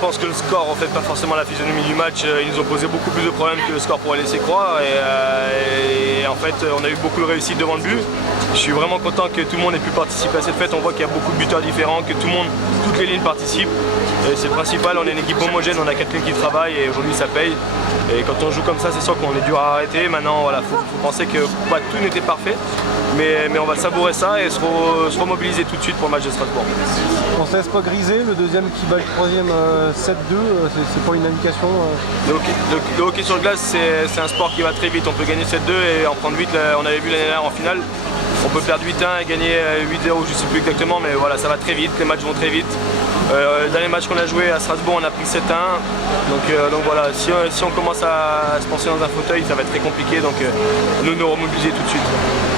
pense que le score ne reflète pas forcément la physionomie du match. Ils nous ont posé beaucoup plus de problèmes que le score pourrait laisser croire. Et en fait, on a eu beaucoup de réussite devant le but. Je suis vraiment content que tout le monde ait pu participer à cette fête. On voit qu'il y a beaucoup de buteurs différents, que toutes les lignes participent. C'est le principal, on est une équipe homogène, on a quelqu'un qui travaille et aujourd'hui ça paye. Et quand on joue comme ça, c'est sûr qu'on est dur à arrêter. Maintenant, voilà, faut penser que tout n'était parfait. Mais on va savourer ça et se remobiliser tout de suite pour le match de Strasbourg. On se laisse pas griser, le deuxième qui bat le troisième 7-2, c'est pas une indication Le hockey sur glace, c'est un sport qui va très vite. On peut gagner 7-2 et en prendre 8. On avait vu l'année dernière en finale. On peut perdre 8-1 et gagner 8-0, je ne sais plus exactement, mais voilà, ça va très vite, les matchs vont très vite. Le dernier match qu'on a joué à Strasbourg, on a pris 7-1. Donc voilà, si on commence à se penser dans un fauteuil, ça va être très compliqué. Donc nous remobiliser tout de suite.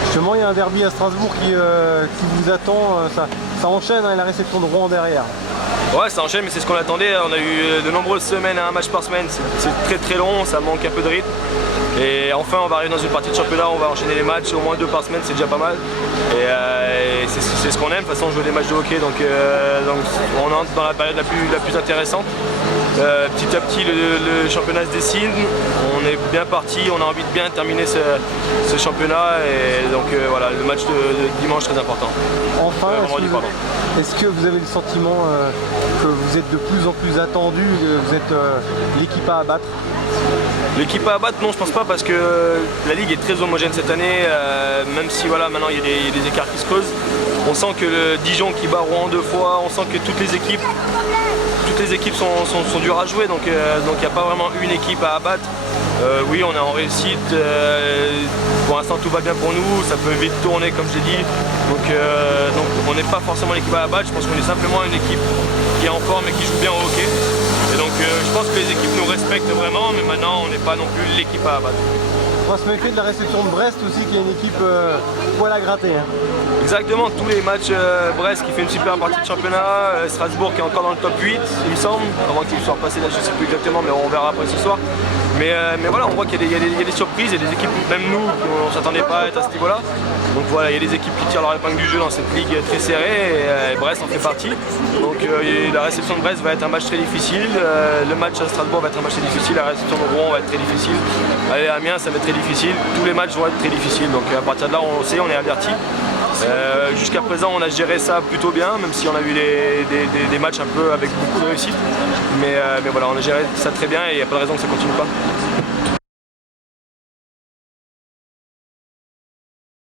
Justement, il y a un derby à Strasbourg qui vous attend. Ça enchaîne, hein, la réception de Rouen derrière. Ouais, ça enchaîne, mais c'est ce qu'on attendait. On a eu de nombreuses semaines à un match par semaine. C'est très très long, ça manque un peu de rythme. Et enfin, on va arriver dans une partie de championnat, on va enchaîner les matchs, au moins 2 par semaine, c'est déjà pas mal. Et c'est ce qu'on aime, de toute façon, jouer des matchs de hockey. Donc on entre dans la période la plus intéressante. Petit à petit, le championnat se dessine. On est bien parti, on a envie de bien terminer ce championnat. Et donc voilà, le match de dimanche très important. Enfin, est-ce que vous avez le sentiment que vous êtes de plus en plus attendu, que vous êtes l'équipe à abattre? L'équipe à abattre, non, je pense pas, parce que la ligue est très homogène cette année, même si voilà, maintenant il y a des écarts qui se creusent. On sent que le Dijon qui bat Rouen 2 fois, on sent que toutes les équipes sont dures à jouer, donc il n'y a pas vraiment une équipe à abattre. Oui, on est en réussite, pour l'instant tout va bien pour nous, ça peut vite tourner comme je l'ai dit, donc on n'est pas forcément l'équipe à abattre, je pense qu'on est simplement une équipe qui est en forme et qui joue bien au hockey. Et donc je pense que les équipes nous respectent vraiment, mais maintenant on n'est pas non plus l'équipe à abattre. On va se méfier de la réception de Brest aussi, qui est une équipe poil à gratter. Hein. Exactement, tous les matchs, Brest qui fait une super partie de championnat, Strasbourg qui est encore dans le top 8 il me semble, avant qu'il soit repassé là je ne sais plus exactement, mais on verra après ce soir. Mais voilà, on voit qu'il y a des surprises, il y a des équipes, même nous, on ne s'attendait pas à être à ce niveau-là. Donc voilà, il y a des équipes qui tirent leur épingle du jeu dans cette ligue très serrée et Brest en fait partie. Donc la réception de Brest va être un match très difficile, le match à Strasbourg va être un match très difficile, la réception de Rouen va être très difficile. Allez, à Amiens ça va être très difficile, tous les matchs vont être très difficiles, donc à partir de là on sait, on est averti. Jusqu'à présent on a géré ça plutôt bien, même si on a eu des matchs un peu avec beaucoup de réussite. Mais voilà, on a géré ça très bien et il n'y a pas de raison que ça ne continue pas.